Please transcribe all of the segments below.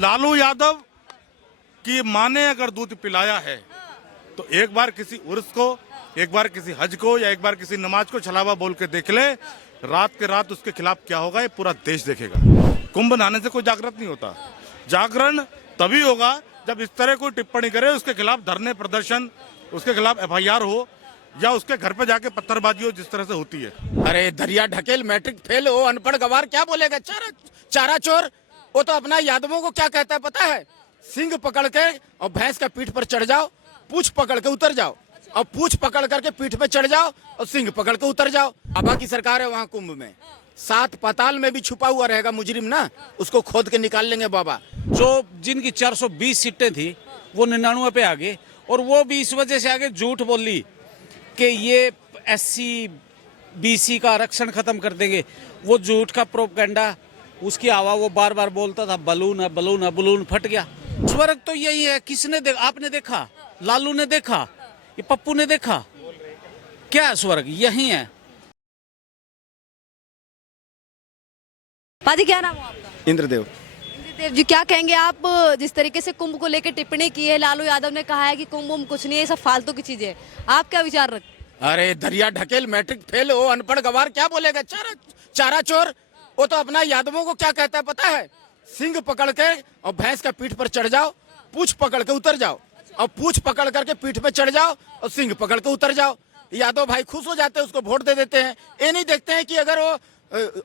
लालू यादव की माँ ने अगर दूध पिलाया है तो एक बार किसी उर्स को, एक बार किसी हज को या एक बार किसी नमाज को छलावा बोल के देख ले, रात के रात उसके खिलाफ क्या होगा ये पूरा देश देखेगा। कुंभ नहाने से कोई जागृत नहीं होता। जागरण तभी होगा जब इस तरह कोई टिप्पणी करे, उसके खिलाफ धरने प्रदर्शन, उसके खिलाफ FIR हो या उसके घर पे जाके पत्थरबाजी हो जिस तरह से होती है। अरे दरिया ढकेल, मैट्रिक फेल हो, अनपढ़ गवार क्या बोलेगा? चारा चोर। वो तो अपना यादवों को क्या कहता है पता है? सिंग पकड़ के और भैंस का पीठ पर चढ़ जाओ, पूछ पकड़ के उतर जाओ, और पूछ पकड़ करके पीठ पे चढ़ जाओ और सिंग पकड़ के उतर जाओ। बाबा की सरकार है वहाँ कुंभ में। 7 पाताल में भी छुपा हुआ रहेगा मुजरिम ना, उसको खोद के निकाल लेंगे बाबा। जो जिनकी 420 सीटें थी वो 99 पे आ गए, और वो भी इस वजह से आगे झूठ बोली कि ये SC BC का आरक्षण खत्म कर देंगे। वो झूठ का प्रोपेगेंडा, उसकी हवा वो बार बार बोलता था, बलून है बलून है, बलून फट गया। स्वर्ग तो यही है। किसने देखा? आपने देखा? लालू ने देखा? ये पप्पू ने देखा? क्या है स्वर्ग? यही है। पाजी, क्या नाम है आपका? इंद्रदेव। इंद्रदेव जी, क्या कहेंगे आप? जिस तरीके से कुंभ को लेकर टिप्पणी की है, लालू यादव ने कहा है कि कुंभ कुछ नहीं है, सब फालतू की चीजें है, आप क्या विचार रखते हैं? अरे दरिया ढकेल, मैट्रिक फेल हो, अनपढ़ गवार क्या बोलेगा? चारा चोर। वो तो अपना यादवों को क्या कहता है पता है? सिंग पकड़ के और भैंस का पीठ पर चढ़ जाओ, पूछ पकड़ के उतर जाओ, और पूछ पकड़ करके पीठ पे चढ़ जाओ और सिंग पकड़ के उतर जाओ। यादव भाई खुश हो जाते हैं, उसको वोट दे देते हैं। ये नहीं देखते हैं कि अगर वो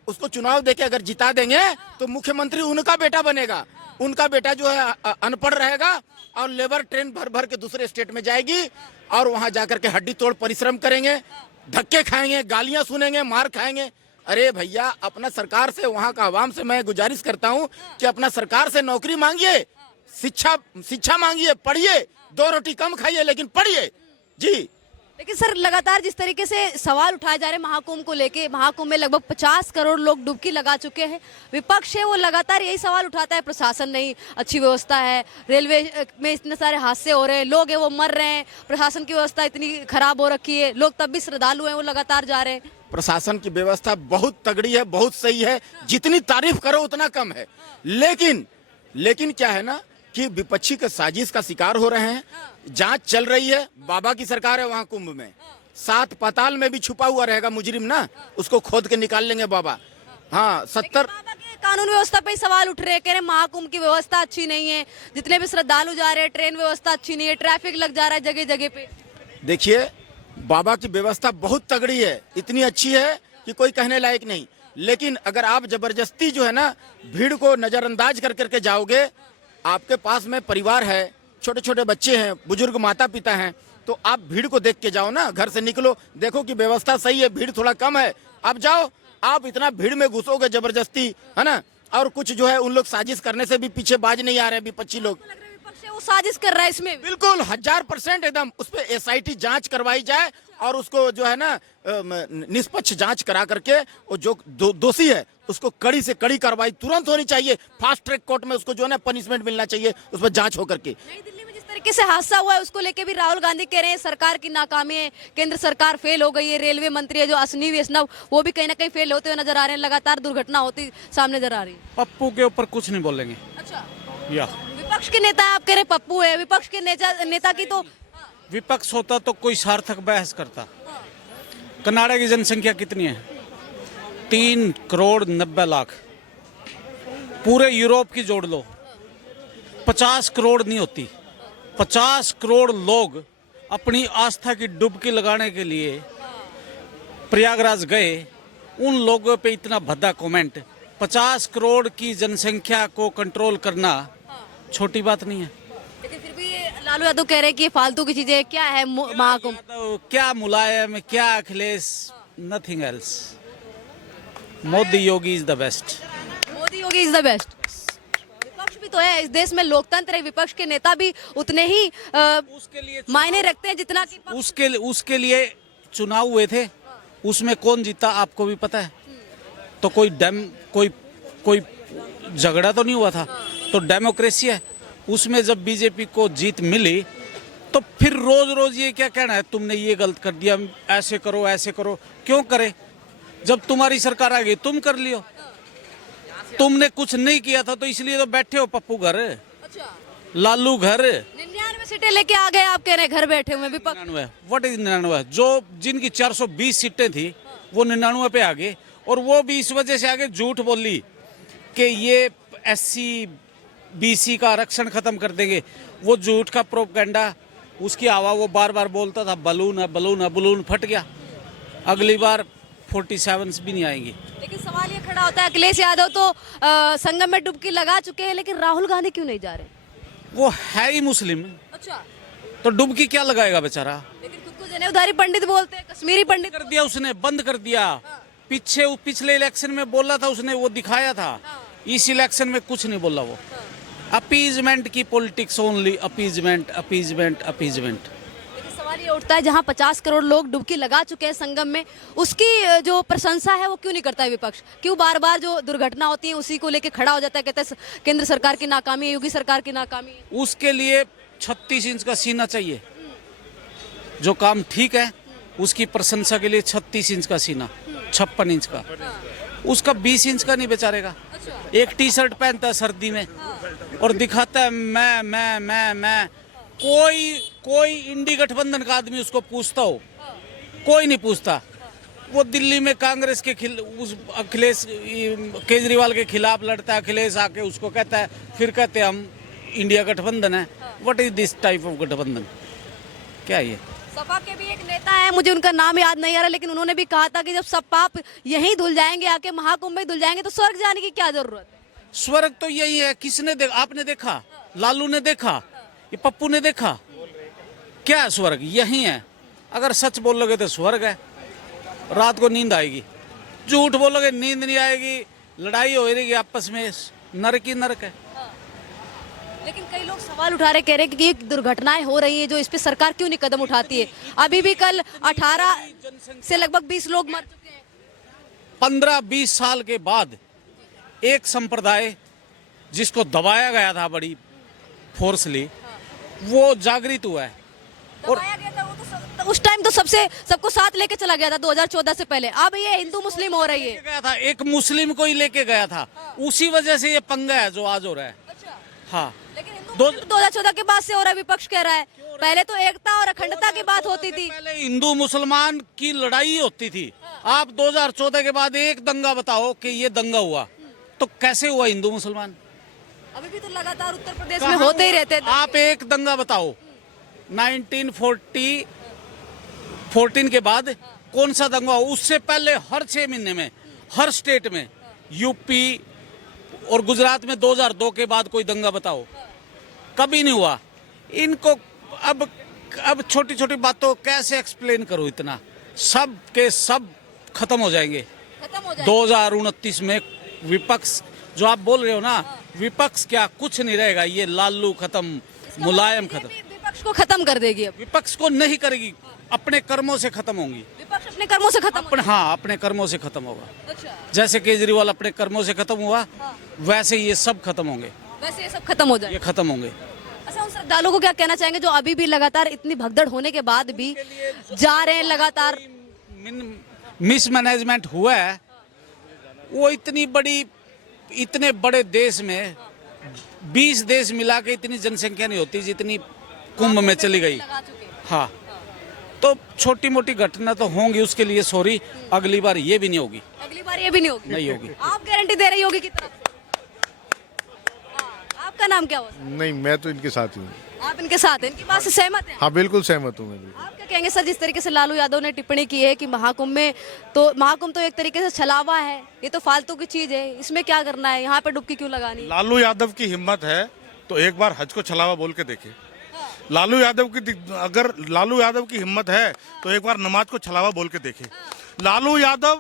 उसको चुनाव देके अगर जिता देंगे तो मुख्यमंत्री उनका बेटा बनेगा। उनका बेटा जो है अनपढ़ रहेगा और लेबर ट्रेन भर भर के दूसरे स्टेट में जाएगी और वहां जाकर के हड्डी तोड़ परिश्रम करेंगे, धक्के खाएंगे, गालियां सुनेंगे, मार खाएंगे। अरे भैया, अपना सरकार से, वहां का आवाम से मैं गुजारिश करता हूं कि अपना सरकार से नौकरी मांगिए, शिक्षा मांगिए, पढ़िए, 2 रोटी कम खाइए लेकिन पढ़िए जी। लेकिन सर, लगातार जिस तरीके से सवाल उठाए जा रहे हैं महाकुंभ को लेके, महाकुंभ में लगभग 50 करोड़ लोग डुबकी लगा चुके हैं, विपक्ष है वो लगातार यही सवाल उठाता है, प्रशासन नहीं, अच्छी व्यवस्था है, रेलवे में इतने सारे हादसे हो रहे हैं, लोग हैं वो मर रहे हैं, प्रशासन की व्यवस्था इतनी खराब हो रखी है, लोग तब भी श्रद्धालु हैं वो लगातार जा रहे हैं। प्रशासन की व्यवस्था बहुत तगड़ी है, बहुत सही है, जितनी तारीफ करो उतना कम है। लेकिन क्या है ना कि विपक्षी के साजिश का शिकार हो रहे हैं। जांच चल रही है, बाबा की सरकार है वहाँ कुंभ में। 7 पाताल में भी छुपा हुआ रहेगा मुजरिम ना, उसको खोद के निकाल लेंगे बाबा। हाँ, 70 कानून व्यवस्था पे सवाल उठ रहे हैं, कह रहे महाकुंभ की व्यवस्था अच्छी नहीं है, जितने भी श्रद्धालु जा रहे हैं, ट्रेन व्यवस्था अच्छी नहीं है, ट्रैफिक लग जा रहा है जगह जगह पे। देखिए, बाबा की व्यवस्था बहुत तगड़ी है, इतनी अच्छी है कि कोई कहने लायक नहीं। लेकिन अगर आप जबरदस्ती जो है ना भीड़ को नजरअंदाज कर करके जाओगे, आपके पास में परिवार है, छोटे छोटे बच्चे हैं, बुजुर्ग माता पिता हैं, तो आप भीड़ को देख के जाओ ना, घर से निकलो, देखो कि व्यवस्था सही है, भीड़ थोड़ा कम है, आप जाओ। आप इतना भीड़ में घुसोगे जबरदस्ती, है ना, और कुछ जो है उन लोग साजिश करने से भी पीछे बाज नहीं आ रहे विपक्षी लोग। वो साजिश कर रहा है इसमें, बिल्कुल 1000% एकदम। उस पर SIT जांच करवाई जाए और उसको जो है ना निष्पक्ष जांच करा करके वो जो दोषी है उसको कड़ी से कड़ी कार्रवाई तुरंत होनी चाहिए। फास्ट ट्रैक कोर्ट में उसको जो है ना पनिशमेंट मिलना चाहिए, उस पर जांच होकर के। नई दिल्ली में जिस तरीके से हादसा हुआ है उसको लेके भी राहुल गांधी कह रहे हैं सरकार की नाकामी है, केंद्र सरकार फेल हो गई है, रेलवे मंत्री है जो अश्विनी वैष्णव वो भी कहीं ना कहीं फेल होते हुए नजर आ रहे हैं, लगातार दुर्घटना होती सामने नजर आ रही है। पप्पू के ऊपर कुछ नहीं बोलेंगे। अच्छा, या विपक्ष के नेता आप कह रहे पप्पू है, विपक्ष के नेता की तो विपक्ष होता तो कोई सार्थक बहस करता। कनाडा की जनसंख्या कितनी है? 3 करोड़ 90 लाख। पूरे यूरोप की जोड़ लो, 50 करोड़ नहीं होती। 50 करोड़ लोग अपनी आस्था की डुबकी लगाने के लिए प्रयागराज गए, उन लोगों पे इतना भद्दा कमेंट। 50 करोड़ की जनसंख्या को कंट्रोल करना छोटी बात नहीं है। लेकिन फिर भी लालू यादव कह रहे हैं कि ये फालतू की चीजें क्या है महाकुंभ? क्या मुलायम, क्या Akhilesh, nothing else. Modi Yogi is the best. Modi Yogi is the best. विपक्ष भी तो है इस देश में, लोकतंत्र है, विपक्ष के नेता भी उतने ही उसके लिए मायने रखते हैं जितना कि उसके लिए चुनाव हुए थे, उसमें कौन जीता आपको भी पता है। तो कोई झगड़ा तो नहीं हुआ था, तो डेमोक्रेसी है। उसमें जब बीजेपी को जीत मिली तो फिर रोज रोज ये क्या कहना है तुमने ये गलत कर दिया, ऐसे करो ऐसे करो। क्यों करे? जब तुम्हारी सरकार आ गई तुम कर लियो। तुमने कुछ नहीं किया था तो इसलिए तो बैठे हो पप्पू घर, अच्छा, लालू घर। 99 सीटें लेके आ गए, आप कह रहे हैं घर बैठे हुए विपक्ष। 99 व्हाट इज 99? जो जिनकी 420 सीटें थी वो 99 पे आ गए, और वो भी इस वजह से आगे झूठ बोली कि ये SC BC का आरक्षण खत्म कर देंगे। वो झूठ का प्रोपेगेंडा, उसकी हवा वो बार बार बोलता था, बलून है बलून है, बलून फट गया। अगली बार 47 भी नहीं आएंगी। लेकिन सवाल ये खड़ा होता है, अखिलेश यादव तो संगम में डुबकी लगा चुके हैं, लेकिन राहुल गांधी क्यों नहीं जा रहे? वो है ही मुस्लिम, अच्छा, तो डुबकी क्या लगाएगा बेचारा? लेकिन खुद को जनेऊधारी पंडित बोलते हैं, कश्मीरी पंडित कर दिया उसने, बंद कर दिया। पिछले इलेक्शन में बोला था उसने, वो दिखाया था। इस इलेक्शन में कुछ नहीं बोला वो। अपीजमेंट की politics only, appeasement appeasement appeasement. लेकिन सवाल ये उठता है, जहां 50 करोड़ लोग डुबकी लगा चुके हैं संगम में, उसकी जो प्रशंसा है वो क्यों नहीं करता है विपक्ष? क्यों बार बार जो दुर्घटना होती है उसी को लेके खड़ा हो जाता है, कहता है केंद्र सरकार की नाकामी है, योगी सरकार की नाकामी है? उसके लिए 36 इंच का सीना चाहिए। जो काम ठीक है उसकी प्रशंसा के लिए 36 इंच का सीना, 56 इंच का। उसका 20 इंच का नहीं बेचारेगा। एक टी-शर्ट पहनता है सर्दी में और दिखाता है मैं। कोई इंडी गठबंधन का आदमी उसको पूछता हो? कोई नहीं पूछता। वो दिल्ली में कांग्रेस के उस अखिलेश केजरीवाल के खिलाफ लड़ता है, अखिलेश आके उसको कहता है, फिर कहते हैं हम इंडिया गठबंधन है। What is this type of गठबंधन? क्या ये? सपा के भी एक नेता है, मुझे उनका नाम याद नहीं आ रहा, लेकिन उन्होंने भी कहा था कि जब सब पाप यहीं धुल जाएंगे, आके महाकुंभ में धुल जाएंगे, तो स्वर्ग जाने की क्या जरूरत है? स्वर्ग तो यही है। किसने देखा? आपने देखा? लालू ने देखा? ये पप्पू ने देखा? क्या है स्वर्ग? यही है। अगर सच बोलोगे तो स्वर्ग है, रात को नींद आएगी। झूठ बोलोगे नींद नहीं आएगी, लड़ाई हो रहेगी आपस में, नरक ही नरक है। लेकिन कई लोग सवाल उठा रहे, कह रहे कि ये दुर्घटनाएं हो रही हैं, जो इस पे सरकार क्यों नहीं कदम उठाती है? अभी भी कल 18 से लगभग 20 लोग मर चुके हैं। 15-20 साल के बाद एक संप्रदाय जिसको दबाया गया था बड़ी फोर्सली, वो जागृत हुआ है। और दबाया गया था, वो तो उस टाइम तो सबको साथ लेके चला गया था 2014 से पहले। अब ये हिंदू मुस्लिम हो रही है। गया था, एक मुस्लिम को ही लेके गया था। उसी वजह से ये पंगा है जो आज हो रहा है। हाँ, लेकिन हिंदू मुस्लिम 2014 के बाद से हो रहा है, विपक्ष कह रहा है। पहले तो एकता और अखंडता की बात होती थी। पहले हिंदू मुसलमान की लड़ाई होती थी। आप 2014 के बाद एक दंगा बताओ कि ये दंगा हुआ, तो कैसे हुआ हिंदू मुसलमान? अभी भी तो लगातार उत्तर प्रदेश में होते ही रहते थे। आप एक दंगा बताओ 1914 के बाद कौन सा दंगा हुआ? उससे पहले हर 6 महीने में हर स्टेट में, यूपी और गुजरात में 2002 के बाद कोई दंगा बताओ, कभी नहीं हुआ। इनको अब छोटी छोटी बातों कैसे एक्सप्लेन करो? इतना सब के सब खत्म हो जाएंगे 2029 में। विपक्ष जो आप बोल रहे हो ना, विपक्ष क्या, कुछ नहीं रहेगा। ये लालू खत्म, मुलायम खत्म। विपक्ष को खत्म कर देगी अब। विपक्ष को नहीं करेगी, अपने कर्मों से खत्म होंगी। विपक्ष अपने कर्मों से खत्म हाँ, अपने कर्मों से खत्म होगा। अच्छा, जैसे केजरीवाल अपने कर्मों से खत्म हुआ, वैसे ये सब खत्म होंगे। वैसे ये सब खत्म हो जाए, ये खत्म होंगे। अच्छा, उन श्रद्धालुओं को क्या कहना चाहेंगे जो अभी भी लगातार इतनी भगदड़ होने के बाद भी जा रहे हैं लगातार? मिसमैनेजमेंट हुआ है। वो इतने बड़े देश में 20 देश मिला के इतनी जनसंख्या नहीं होती जितनी कुंभ में चली गई। हाँ, तो छोटी मोटी घटना तो होंगी, उसके लिए सॉरी। अगली बार ये भी नहीं होगी। अगली बार ये भी नहीं होगी। नहीं होगी। आप गारंटी दे रही होगी की तरफ? आपका नाम क्या हुआ? नहीं, मैं तो इनके साथ ही हूँ। आप इनके साथ हैं, इनकी बात से सहमत हैं? हाँ, बिल्कुल सहमत हूँ मैं भी। आप क्या कहेंगे सर, जिस तरीके से लालू यादव ने टिप्पणी की है कि महाकुंभ तो एक तरीके से छलावा है, ये तो फालतू की चीज है, इसमें क्या करना है, यहाँ पे डुबकी क्यों लगानी है? लालू यादव की हिम्मत है तो एक बार हज को छलावा बोल के देखे। अगर लालू यादव की हिम्मत है तो एक बार नमाज को छलावा बोल के देखे। लालू यादव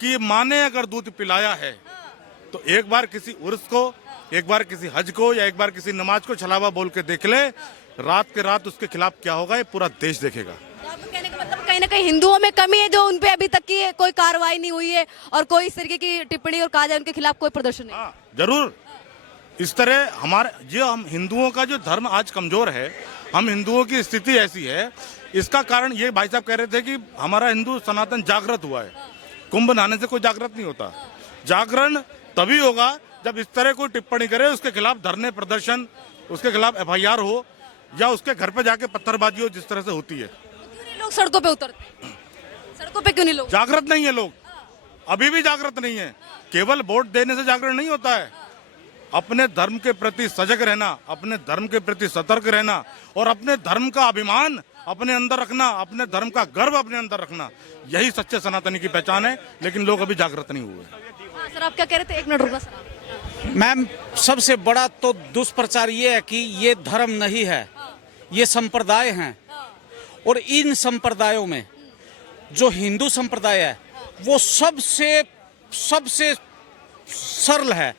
की माँ ने अगर दूध पिलाया है तो एक बार किसी उर्स को, एक बार किसी हज को, या एक बार किसी नमाज को छलावा बोल के देख ले, रात के रात उसके खिलाफ क्या होगा ये पूरा देश देखेगा। तो आपका कहने का मतलब कहीं ना कहीं हिंदुओं में कमी है, जो उन पे अभी तक की कोई कार्रवाई नहीं हुई है और कोई इस तरीके की टिप्पणी और कहा जाए उनके खिलाफ कोई प्रदर्शन नहीं। हाँ, जरूर। इस तरह हम हिंदुओं का जो धर्म आज कमजोर है, हम हिंदुओं की स्थिति ऐसी है, इसका कारण ये भाई साहब कह रहे थे कि हमारा हिंदू सनातन जागृत हुआ है। कुंभ नहाने से कोई जागृत नहीं होता। जागरण तभी होगा जब इस तरह कोई टिप्पणी करे, उसके खिलाफ धरने प्रदर्शन, उसके खिलाफ FIR हो या उसके घर पे जाके पत्थरबाजी हो जिस तरह से होती है। तो क्यों नहीं लोग सड़कों पे उतरते? सड़कों पे क्यों नहीं लोग? जागृत नहीं है लोग, अभी भी जागृत नहीं है। केवल वोट देने से जागृत नहीं होता है, अपने धर्म के प्रति सजग रहना, अपने धर्म के प्रति सतर्क रहना और अपने धर्म का अभिमान अपने अंदर रखना, अपने धर्म का गर्व अपने अंदर रखना, यही सच्चे सनातनी की पहचान है। लेकिन लोग अभी जागृत नहीं हुए। हाँ सर, आप क्या कह रहे थे? 1 मिनट रुकना सर। मैम, सबसे बड़ा तो दुष्प्रचार ये है कि ये धर्म नहीं है, ये संप्रदाय हैं। और इन संप्रदायों में जो हिंदू संप्रदाय है वो सबसे सरल है।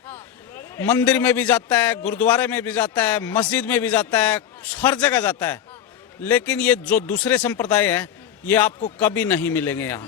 मंदिर में भी जाता है, गुरुद्वारे में भी जाता है, मस्जिद में भी जाता है, हर जगह जाता है। लेकिन ये जो दूसरे संप्रदाय हैं ये आपको कभी नहीं मिलेंगे यहाँ।